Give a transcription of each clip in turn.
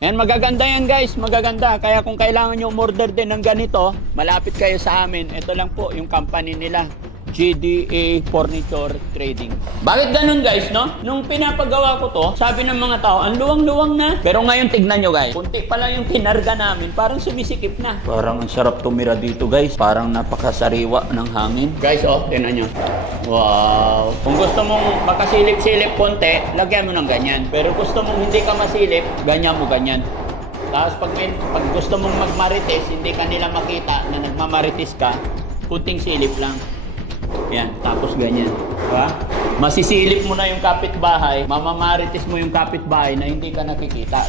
Yan, magaganda yan guys, magaganda. Kaya kung kailangan nyo umorder din ng ganito, malapit kayo sa amin. Ito lang po yung company nila, GDA Furniture Trading. Bakit ganun guys, no? Nung pinapagawa ko to, sabi ng mga tao, ang luwang-luwang na. Pero ngayon tignan nyo guys, kunti pa lang yung kinarga namin, parang sumisikip na. Parang ang sarap tumira dito guys, parang napakasariwa ng hangin. Guys, oh, tignan nyo. Wow! Kung gusto mong makasilip-silip konti, lagyan mo ng ganyan. Pero gusto mong hindi ka masilip, ganyan mo ganyan. Tapos pag gusto mong magmarites, hindi ka nila makita na nagmamarites ka, kunting silip lang. Yan, tapos ganyan. Diba? Masisilip mo na yung kapitbahay, mamamarites mo yung kapitbahay na hindi ka nakikita.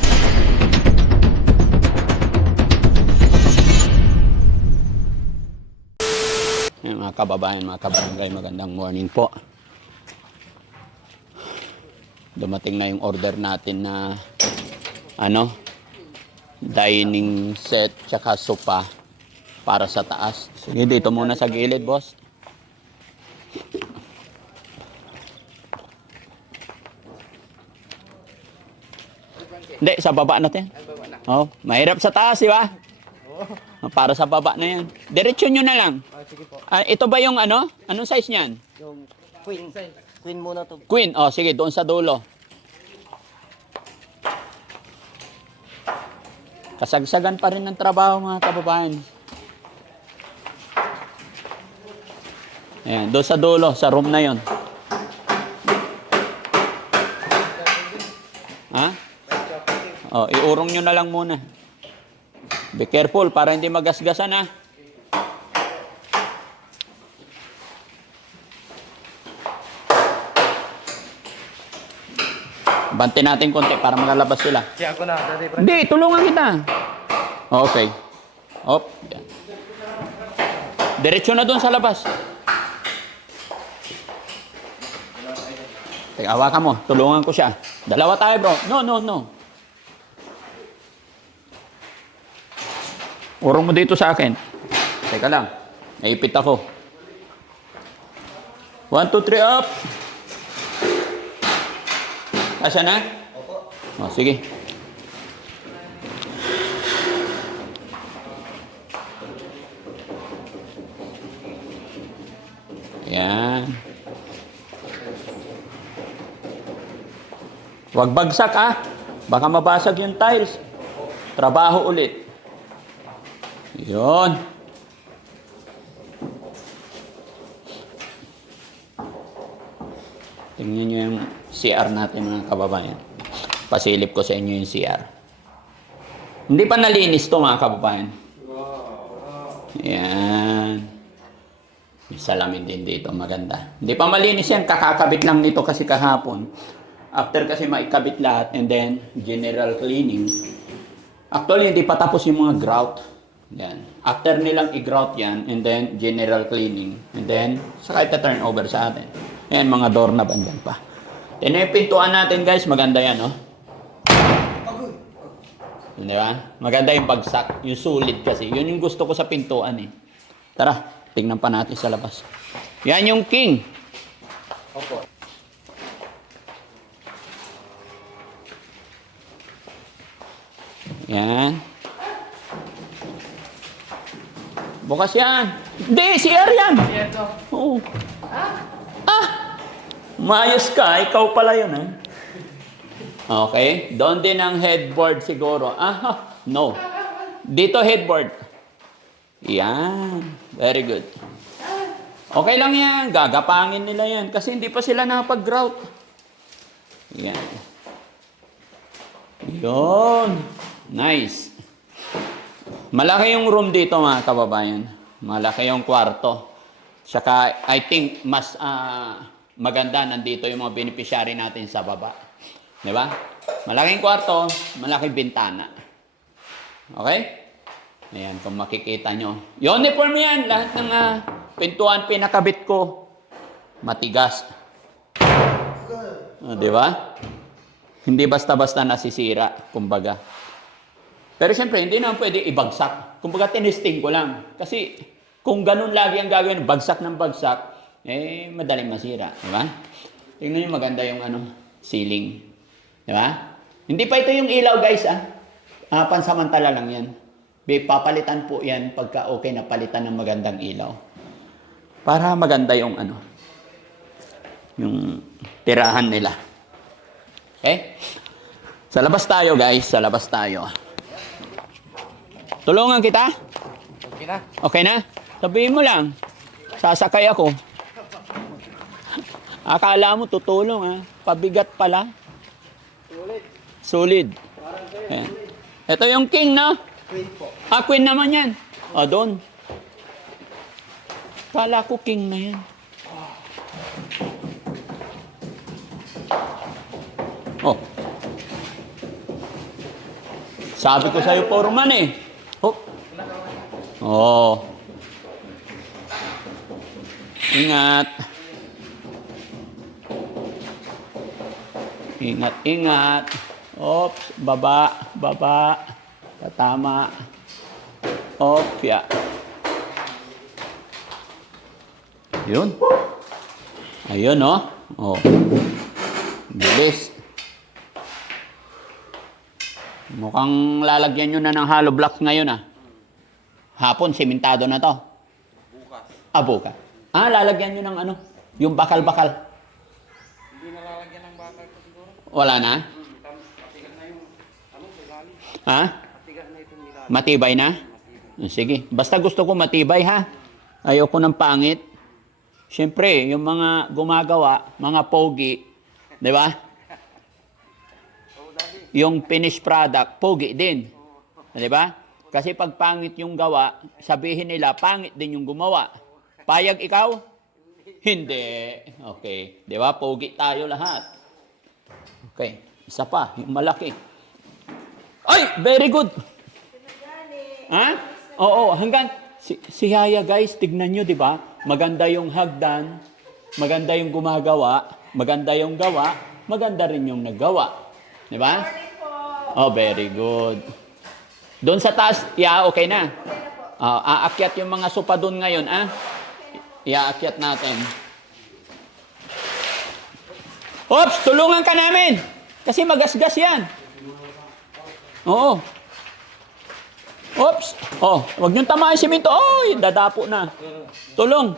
Yan, mga kababayan, mga kabarangay, magandang morning po. Dumating na yung order natin na dining set tsaka sopa para sa taas. Sige, dito muna sa gilid, boss. Hindi, sa baba natin. Oh, mahirap sa taas, di ba? Para sa baba na yan. Diretso nyo na lang. Sige po. Ito ba yung ano? Anong size niyan? Yung queen. Queen muna to. Queen. Oh, sige, doon sa dulo. Kasagsagan pa rin ng trabaho, mga kababayan. Ayan, doon sa dulo, sa room na yon. Ha? Oh, iurong nyo na lang muna. Be careful para hindi magasgasan, ha. Bante natin konti para makalabas sila. Siya ako na. Hindi, tulungan kita. Okay. Hop. Yan. Diretso na doon sa labas. Teka, hawakan mo. Tulungan ko siya. Dalawa tayo, bro. No. Urong mo dito sa akin. Teka lang. Naipit ako. 1, 2, 3, up. Kasya na? Opo. Oh, sige. Yan. Huwag bagsak, ah. Baka mabasag yung tiles. Trabaho ulit. Yun. Tingnan nyo yung CR natin, mga kababayan. Pasilip ko sa inyo yung CR. Hindi pa nalinis to, mga kababayan. Yan. May salamin din dito, maganda. Hindi pa malinis yan, kakakabit lang nito kasi kahapon. After kasi maikabit lahat and then general cleaning. Actually, hindi pa tapos yung mga grout. Yan. After nilang i-grout yan and then general cleaning. And then, saka ita-turn over sa atin. Yan, mga doorknob andyan pa. Pintuan natin guys, maganda yan, oh. Di ba? Maganda yung bagsak, yung sulit kasi. Yun yung gusto ko sa pintuan eh. Tara, tingnan pa natin sa labas. Yan yung king. Opo. Yan. Bukas yan. Hindi, CR yan. Oo. Maayos ka, ikaw pala yun, ha? Okay, doon din ang headboard siguro. No. Dito headboard. Yan, very good. Okay lang yan, gagapangin nila yan kasi hindi pa sila nakapag-grout. Yan. Yun. Nice. Malaki yung room dito, mga kababayan. Malaki yung kwarto. Saka, I think, mas maganda nandito yung mga beneficiary natin sa baba. Di ba? Malaking kwarto, malaking bintana. Okay? Ayan, kung makikita nyo. Uniform yan. Lahat ng pintuan pinakabit ko. Matigas. Di ba? Hindi basta-basta nasisira, kumbaga. Pero siyempre, hindi naman pwede ibagsak. Kumbaga, tinesting ko lang. Kasi, kung ganun lagi ang gagawin, bagsak ng bagsak, madaling masira. Diba? Tingnan nyo maganda yung ceiling. Diba? Hindi pa ito yung ilaw, guys, ah. Pansamantala lang yan. Papalitan po yan pagka okay na palitan ng magandang ilaw. Para maganda yung yung tirahan nila. Okay? Sa labas tayo guys, sa labas tayo. Tulungan kita? Okay na. Okay na? Sabihin mo lang. Sasakay ako. Akala mo tutulong ha? Pabigat pala. Solid. Okay. Ito yung king na. Queen po. Queen naman yan. Doon. Kala ko king na yan. Oh. Sabi ko sa'yo, Foreman eh. Oh. Ingat. Ingat, ingat. Oops, baba, baba. Tama. Oops, ya. Yun. Ayun, oh. Oh. Bilis. Mukhang lalagyan nyo na ng hollow blocks ngayon, ah. Hapon, simentado na to. Bukas. Bukas. Lalagyan nyo ng ano? Yung bakal-bakal. Hindi na lalagyan ng bakal ko siguro. Wala na? Matigas na yung, ilalim. Ha? Matigas na itong ilalim. Matibay na? Sige. Basta gusto ko matibay, ha? Ayoko ng pangit. Siyempre, yung mga gumagawa, mga pogi, di ba? Yung finished product, pogi din. Di ba? Kasi pag pangit yung gawa, sabihin nila, pangit din yung gumawa. Payag ikaw? Hindi. Okay. Di ba? Pogi tayo lahat. Okay. Isa pa, yung malaki. Ay! Very good! Ha? Oo, hanggang si Yaya guys, tignan nyo, di ba? Maganda yung hagdan, maganda yung gumagawa, maganda yung gawa, maganda rin yung naggawa. Di ba? Oh, very good. Doon sa taas, okay na. Aakyat yung mga sopa doon ngayon, Iaakyat natin. Oops, tulungan ka namin. Kasi magasgas yan. Oo. Oops. Oh, wag niyong tamaan yung simento. Oy, dadapo na. Tulong.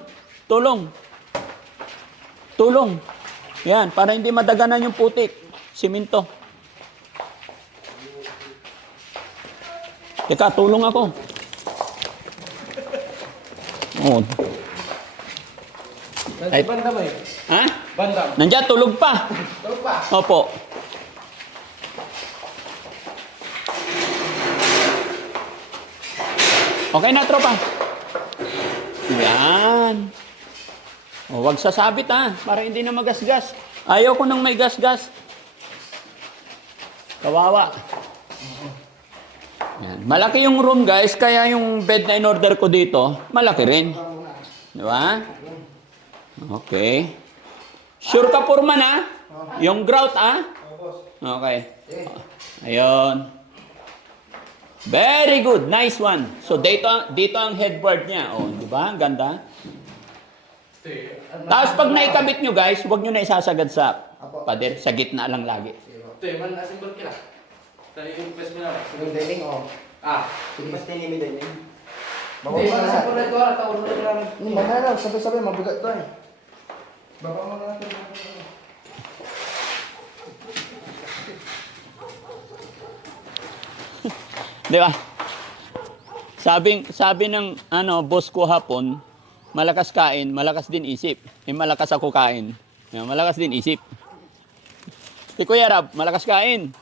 Tulong. Tulong. Yan, para hindi madaganan yung putik. Simento. Teka, tulong ako. Oh. Ay, bandam eh. Ha? Bandam. Nandiyan, tulog pa. Tulog pa. Opo. Okay na, tropa. Yan. Huwag sasabit, para hindi na magasgas. Ayaw ko nang may gasgas. Kawawa. Yan. Malaki yung room, guys, kaya yung bed na in-order ko dito, malaki rin. Di ba? Okay. Sure ka, Foreman, Yung grout, Okay. Ayun. Very good. Nice one. So, dito ang headboard niya. Oh, di ba? Ang ganda. Tapos, pag naikabit nyo, guys, huwag nyo na isasagad sa pader. Sa gitna lang lagi. Ito eh, man assemble kila. Tayo yung pes mo na. Yung dining, Sige, mas tinimi din yun. Hindi, man assemble na ito, taon mo na lang. Mamaya na, sabi-sabi, mabigat to eh. Baba mo na natin. Di ba? Sabi ng boss ko hapon, malakas kain, malakas din isip. Malakas ako kain. Malakas din isip. Si Kuya Rab, malakas kain.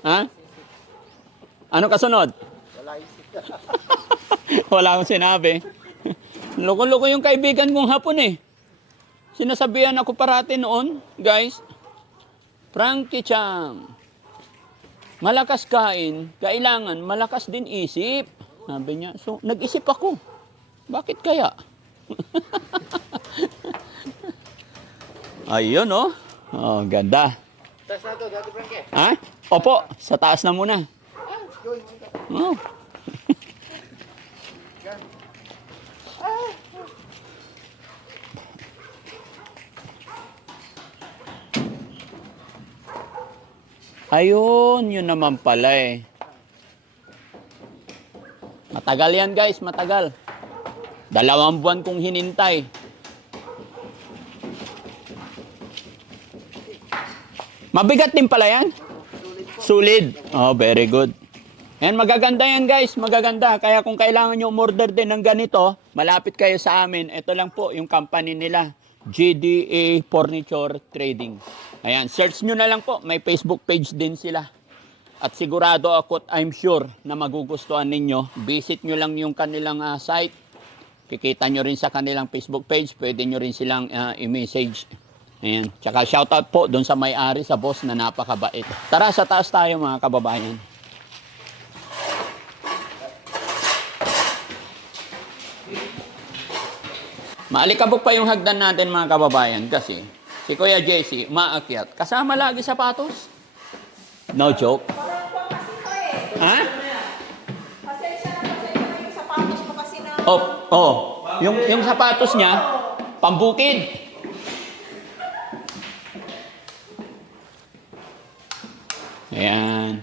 Ha? Ano kasunod? Wala isip. Wala akong sinabi. Loko-loko yung kaibigan kong hapon eh. Sinasabihan ako parati noon, guys. Frankie Chang, malakas kain, kailangan malakas din isip. Sabi niya. So, nag-isip ako. Bakit kaya? Ayun, oh. Oh, ganda. Taas na ito, dati Frankie. Ha? Opo, sa taas na muna. Oh. Ayun, yun naman pala eh. Matagal yan guys, matagal. 2 buwan kong hinintay. Mabigat din pala yan? Sulit. Oh, very good. Yan, magaganda yan guys, magaganda. Kaya kung kailangan nyo umorder din ng ganito, malapit kayo sa amin. Ito lang po yung company nila, GDA Furniture Trading. Ayan, search nyo na lang po. May Facebook page din sila. At sigurado ako, I'm sure na magugustuhan ninyo. Visit nyo lang yung kanilang site. Kikita nyo rin sa kanilang Facebook page. Pwede nyo rin silang i-message. Ayan. Tsaka shoutout po doon sa may-ari, sa boss na napakabait. Tara, sa taas tayo mga kababayan. Maalikabok pa yung hagdan natin mga kababayan kasi si Kuya JC umaakyat. Kasama lagi sapatos. No joke. Ha? Pasensya na yung sapatos mo kasi na... Oh. Yung sapatos niya, pambukid. Ayan.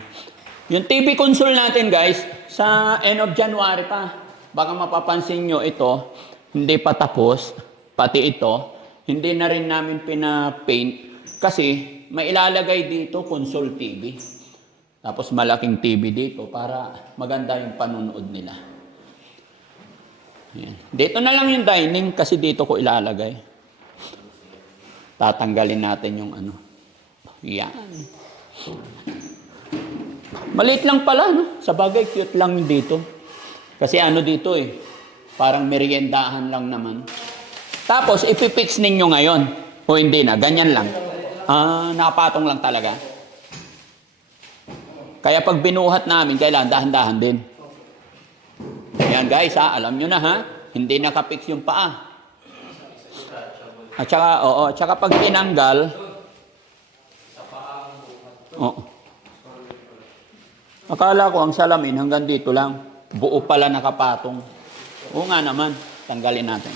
Yung TV console natin guys, sa end of January pa. Baka mapapansin nyo ito, hindi pa tapos, pati ito, hindi na rin namin pina-paint kasi may ilalagay dito console TV. Tapos malaking TV dito para maganda yung panunood nila. Ayan. Dito na lang yung dining kasi dito ko ilalagay. Tatanggalin natin yung ano. Yan. Maliit lang pala, no? Sa bagay, cute lang dito. Kasi ano dito eh, parang meriendahan lang naman. Tapos, ipipix ninyo ngayon. O hindi na, ganyan lang. Nakapatong lang talaga. Kaya pag binuhat namin, kailangan dahan-dahan din. Ayan guys, alam nyo na ha, hindi nakapix yung paa. At saka pag tinanggal, akala ko ang salamin hanggang dito lang. Buo pala nakapatong. Oo nga naman, tanggalin natin.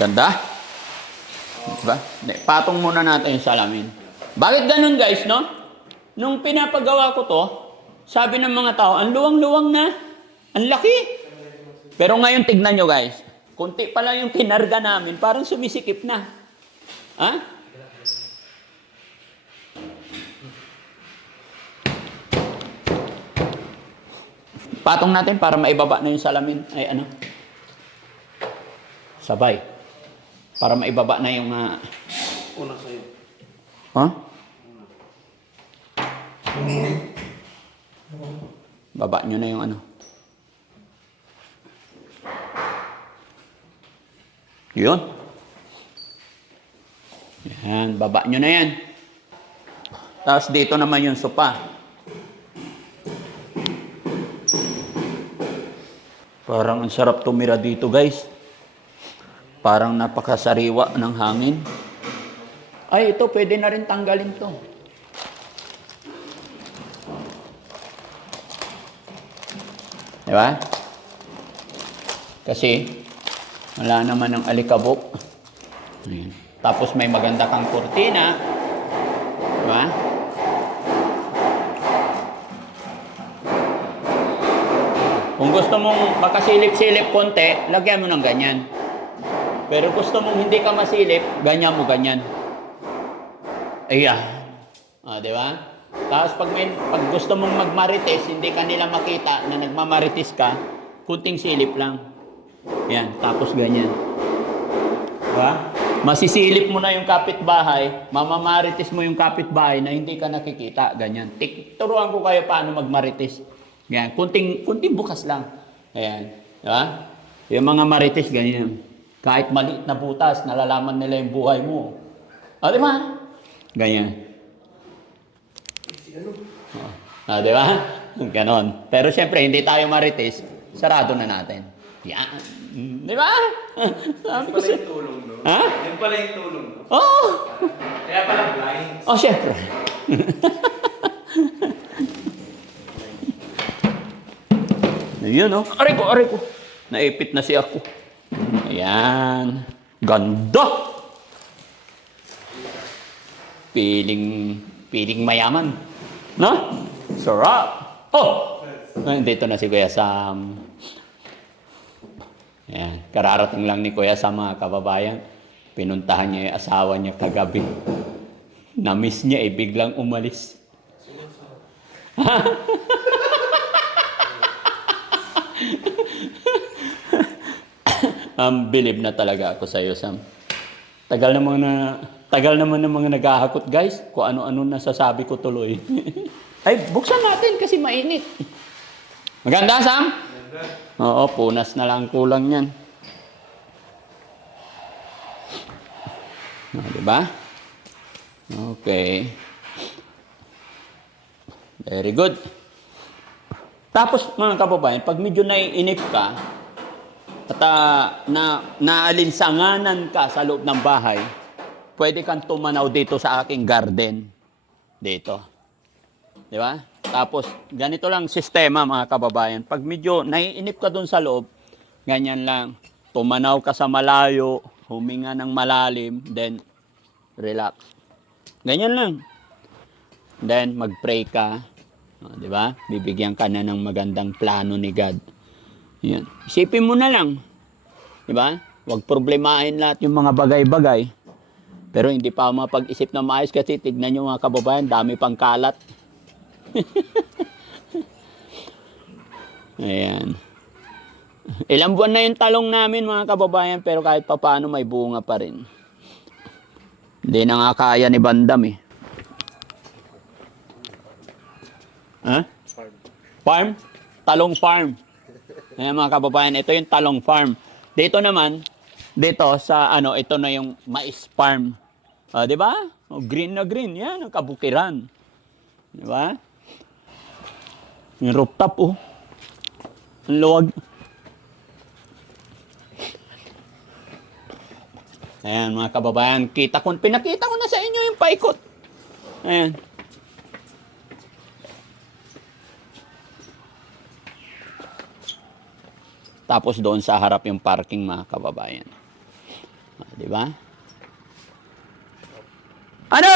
Ganda? Diba? Patong muna natin yung salamin. Bakit ganun guys, no? Nung pinapagawa ko to, sabi ng mga tao, ang luwang-luwang na. Ang laki. Pero ngayon, tignan nyo guys. Kunti pala yung kinarga namin, parang sumisikip na. Ha? Patong natin para maibaba na yung salamin. Ay ano? Sabay. Para maibaba na yung... Una sa'yo. Huh? Baba nyo na yung ano. Yun. Yan, baba nyo na yan. Tapos dito naman yung sopa. Parang ang sarap tumira dito guys. Parang napakasariwa ng hangin. Ay, ito pwede na rin tanggalin to. Diba? Kasi wala naman ng alikabok. Ayan. Tapos may maganda kang kurtina. Diba? Kung gusto mong makasilip-silip konti, lagyan mo ng ganyan. Pero gusto mong hindi ka masilip, ganyan mo ganyan. Ayan. Di ba? Tapos pag gusto mong magmarites, hindi ka nila makita na nagmamarites ka, kunting silip lang. Yan, tapos ganyan. Diba? Masisilip mo na yung kapitbahay, mamamarites mo yung kapitbahay na hindi ka nakikita, ganyan. Turuan ko kayo paano magmarites. Yan, kunting bukas lang. Ayan, diba? Yung mga marites, ganyan. Kahit maliit na butas, nalalaman nila yung buhay mo. O, diba? Ganyan. Di ba? Ganon. Pero siyempre, hindi tayo marites, sarado na natin. Yan. Di ba? Yan pala yung tulong, no? Ha? Yan pala yung tulong, no? Oo. Kaya pala blind. Oh, siyempre. Ayun, oh. Aray ko. Naipit na si ako. Ayan. Ganda. Piling mayaman. No? Sarap. Oh! Dito na si Kuya Sam. Ayan. Kararating lang ni Kuya Sam, mga kababayan. Pinuntahan niya yung asawa niya kagabi. Na-miss niya eh, biglang umalis. Believe na talaga ako sa iyo, Sam. Tagal naman ng mga naghahakot, guys. Kung ano-ano nasasabi ko tuloy. Ay, buksan natin kasi mainit. Maganda, Sam? Oo, punas na lang kulang yan. Diba? Okay. Very good. Tapos, mga kababayan, pag medyo naiinip ka, at naalinsanganan ka sa loob ng bahay, pwede kang tumanaw dito sa aking garden. Dito. Di ba? Tapos, ganito lang sistema, mga kababayan. Pag medyo naiinip ka dun sa loob, ganyan lang. Tumanaw ka sa malayo, huminga ng malalim, then relax. Ganyan lang. Then, mag-pray ka. Di ba? Bibigyan ka na ng magandang plano ni God. Yan. Isipin mo na lang. Di ba? Huwag problemahin lahat yung mga bagay-bagay. Pero hindi pa mapag-isip na maayos kasi tignan nyo mga kababayan, dami pang kalat. Ayan. Ilang buwan na yung talong namin mga kababayan, pero kahit pa paano may bunga pa rin. Hindi na nga kaya ni Bandam eh. Ha? Farm? Talong farm. Ayan mga kababayan, ito yung talong farm. Dito naman, dito sa ito na yung mais farm. 'Di ba? Green na green, 'yan ang kabukiran. 'Di ba? Yung rooftop oh. Ang luwag. Ayan mga kababayan, pinakita ko na sa inyo yung paikot. Ayan. Tapos doon sa harap yung parking mga kababayan. Di ba? Ano?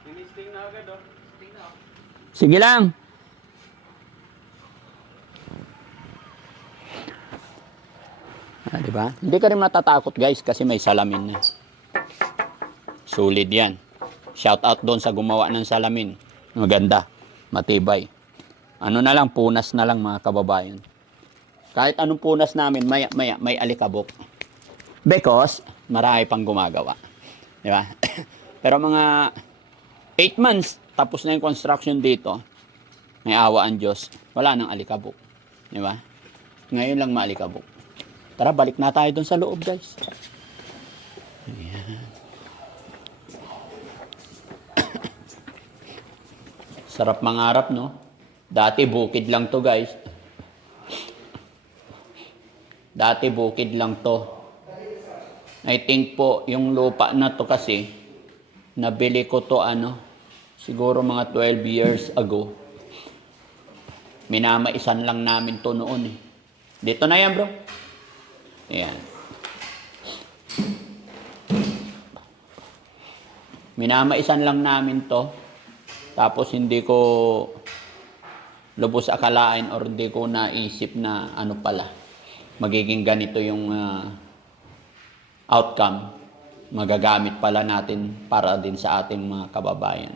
Tinisting na agad oh. Sige lang. Di ba? Hindi ka rin matatakot guys kasi may salamin na. Solid yan. Shout out doon sa gumawa ng salamin. Maganda. Matibay. Ano na lang, punas na lang mga kababayan. Kahit anong punas namin, may alikabok. Because, marami pang gumagawa. Di ba? Pero mga 8 months, tapos na yung construction dito, may awa ang Diyos, wala nang alikabok. Di ba? Ngayon lang maalikabok. Tara, balik na tayo doon sa loob, guys. Ayan. Sarap mangarap, no? Dati bukid lang to guys. Dati bukid lang to. I think po yung lupa na to kasi nabili ko to siguro mga 12 years ago. Minamaisan lang namin to noon eh. Dito na yan bro. Ayan. Minamaisan lang namin to. Tapos hindi ko lubos akalain or hindi ko naisip na pala, magiging ganito yung outcome. Magagamit pala natin para din sa ating mga kababayan.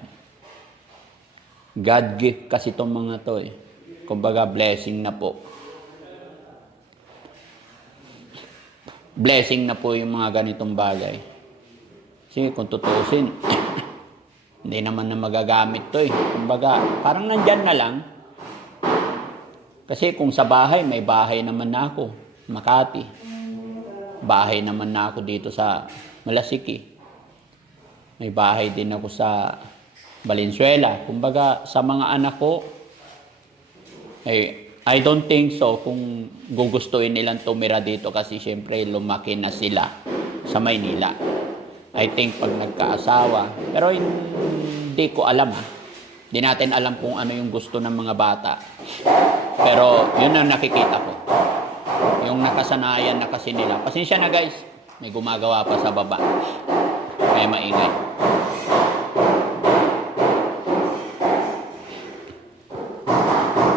God gift kasi itong mga to eh. Kumbaga blessing na po. Blessing na po yung mga ganitong bagay. Kasi kung tutusin, hindi naman na magagamit to eh. Kumbaga parang nandyan na lang. Kasi kung sa bahay, may bahay naman na ako, Makati. Bahay naman na ako dito sa Malasiki. May bahay din ako sa Valenzuela. Kumbaga, sa mga anak ko, I don't think so kung gugustuhin nilang tumira dito kasi syempre lumaki na sila sa Maynila. I think pag nagkaasawa, pero hindi ko alam Hindi natin alam kung ano yung gusto ng mga bata. Pero yun ang nakikita ko. Yung nakasanayan na kasi nila. Pasensya na guys. May gumagawa pa sa baba. Kaya maingay.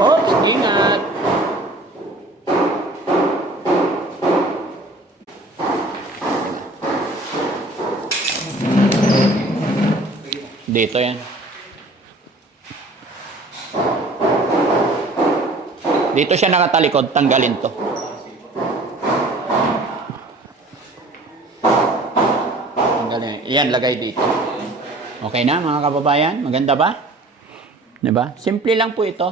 Oops, ingat. Dito yan. Dito siya nakatalikod, tanggalin to. Tanggalin. Yan, lagay dito. Okay na mga kababayan? Maganda ba? Diba? Simple lang po ito.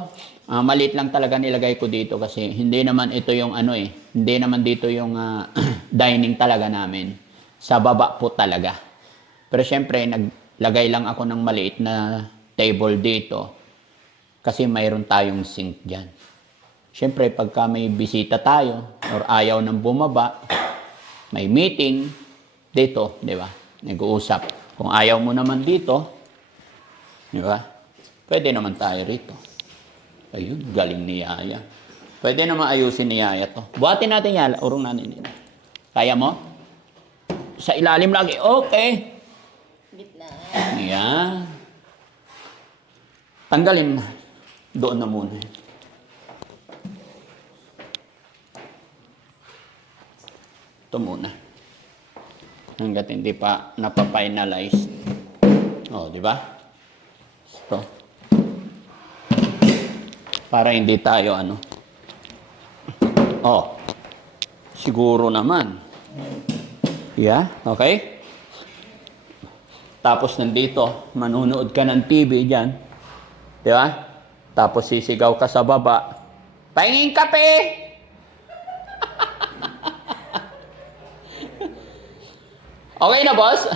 Maliit lang talaga nilagay ko dito kasi hindi naman ito yung ano eh. Hindi naman dito yung dining talaga namin. Sa baba po talaga. Pero syempre, naglagay lang ako ng maliit na table dito kasi mayroon tayong sink dyan. Syempre, pagka may bisita tayo or ayaw nang bumaba, may meeting dito, di ba? Nag-uusap. Kung ayaw mo naman dito, di ba? Pwede naman tayo rito. Ayun, galing ni Yaya. Pwede naman ayusin ni Yaya to. Buhatin natin yan, urong natin dito. Kaya mo? Sa ilalim lagi. Okay. Gitna. Yan. Tanggalin na. Doon na muna. Ito muna. Hanggat hindi pa napafinalize. O, di ba? Ito. Para hindi tayo ano. Oh. Siguro naman. Yeah, okay? Tapos nandito, manunood ka ng TV dyan. Di ba? Tapos sisigaw ka sa baba. Pahinging kape! Okay na, boss?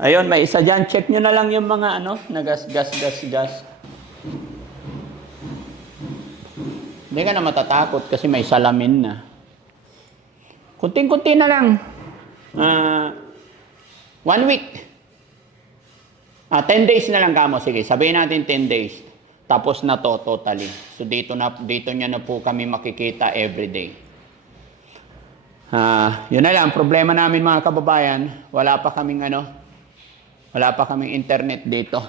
Ayun, may isa dyan. Check nyo na lang yung mga ano, gas. Hindi ka na matatakot kasi may salamin na. Kunting-kunti na lang. 1 week. 10 days na lang kamo. Sige, sabihin natin 10 days. Tapos na to totally. So dito nyo na po kami makikita everyday. Yun na lang. Problema namin mga kababayan, wala pa kaming internet dito.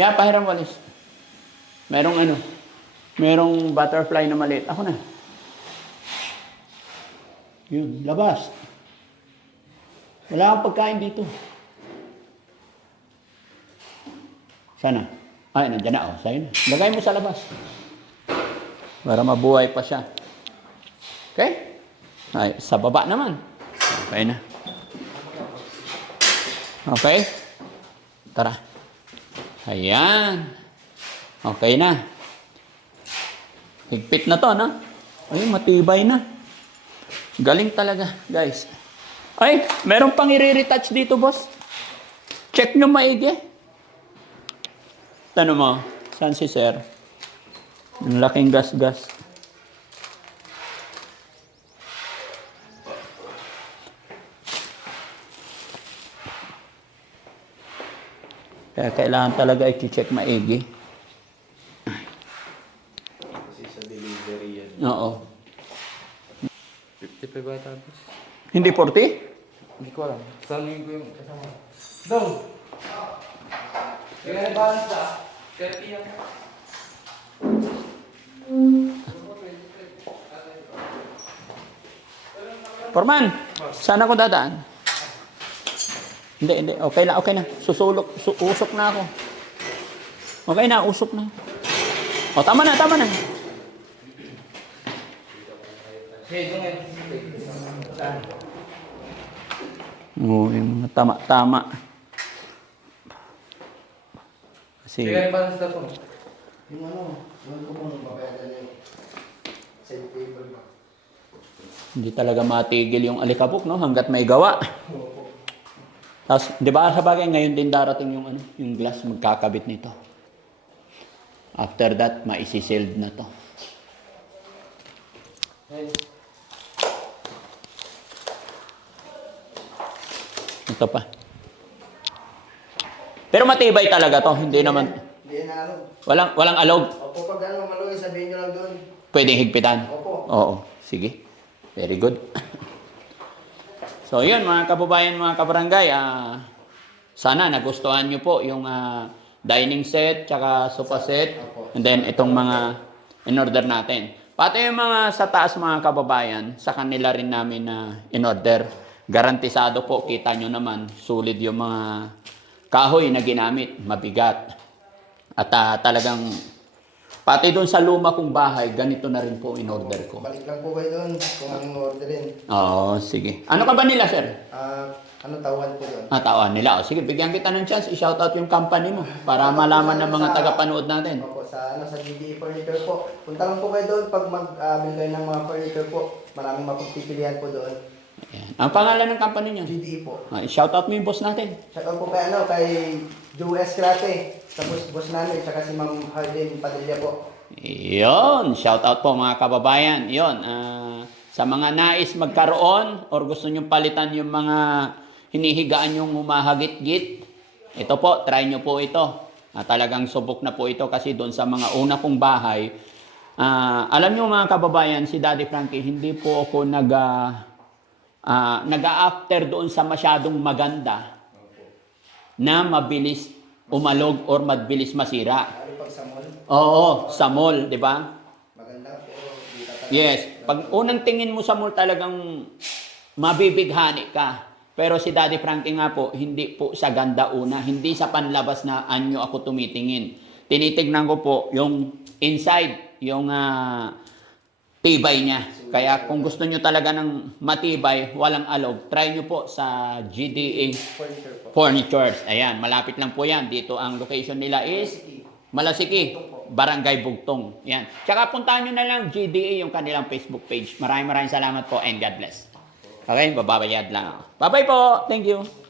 Yeah, pahiram walis. Merong butterfly na maliit. Ako na. Yun, labas. Wala akong pagkain dito. Sana. Ay, nandiyan na. Sa'yo na. Lagay mo sa labas. Para mabuhay pa siya. Okay? Ay, sa baba naman. Okay na. Okay? Tara. Ayan. Okay na. Higpit na to, no? Ay, matibay na. Galing talaga, guys. Ay, meron pang i-retouch dito, boss. Check nyo maigi. Tanong mo, saan si sir? Ang laking gas-gas. Kaya kailangan talaga i-check maigi. Kasi sa delivery yan. Oo. 50 pa ba tapos? Hindi 40? Hindi ko alam. Saluhin ko yung kasama. Down! Kaya balance na. 30 yan. Forman, saan ako dadaan? Hindi. Okay na. Usok na ako. Okay na, usok na. O, tama na. Hey, doon saan? Oo, yung tama. Kasi, Kaya balance na po. Yung ko po nung papayagan yung side table ba? hindi talaga matigil yung alikabok, no? Hanggat may gawa. Tapos, di ba sa bagay, ngayon din darating yung glass, magkakabit nito. After that, maisisild na to. Ito pa. Pero matibay talaga to, hindi naman, Hindi na ano. walang alog. Opo, pag ano, maluwi, sabihin nyo lang doon. Pwedeng higpitan. Opo. Oo, sige. Very good. So yun mga kababayan, mga kabarangay, sana nagustuhan nyo po yung dining set, tsaka sofa set, and then itong mga in-order natin. Pati yung mga sa taas mga kababayan, sa kanila rin namin na in-order. Garantisado po, kita nyo naman, sulit yung mga kahoy na ginamit, mabigat. At talagang, pati doon sa luma kong bahay, ganito na rin po in-order ko. Balik lang po kayo doon kung anong orderin. Oo, sige. Ano ka ba nila, sir? Ano tawad po doon? Tawan nila. O, sige, bigyan kita ng chance. I-shoutout yung company mo para malaman ng mga tagapanood natin. Opo, sa GDE Furniture po. Punta lang po kayo doon pag mag-bili kayo ng mga furniture po. Maraming mapagpipilihan po doon. Ayan. Ang pangalan ng company niyo? GDE po. I-shoutout mo yung boss natin. Shoutout po kay Joe S. Crate. Tapos boss namin, tsaka si Ma'am Hardin Padilla po. Yun. Shoutout po mga kababayan. Yun. Sa mga nais magkaroon or gusto nyo palitan yung mga hinihigaan yung humahagit-git, ito po, try nyo po ito. Talagang subok na po ito kasi doon sa mga una kong bahay. Alam nyo mga kababayan, si Daddy Frankie, hindi po ako nag-a-after doon sa masyadong maganda na mabilis umalog or mabilis masira. Lalo pag sa mall, Oo, sa mall, di ba? maganda pero di tatapos. Yes, pag unang tingin mo sa mall talagang mabibighani ka. Pero si Daddy Frankie nga po, hindi po sa ganda una, hindi sa panlabas na anyo ako tumitingin. Tinitignan ko po yung inside, yung tibay niya. Kaya kung gusto nyo talaga ng matibay, walang alog, try nyo po sa GDA Furniture po. Furnitures. Ayan, malapit lang po yan. Dito ang location nila is Malasiki, Barangay Bugtong. Yan. Tsaka puntahan nyo na lang GDA yung kanilang Facebook page. Maraming salamat po and God bless. Okay, babayad lang ako. Bye-bye po. Thank you.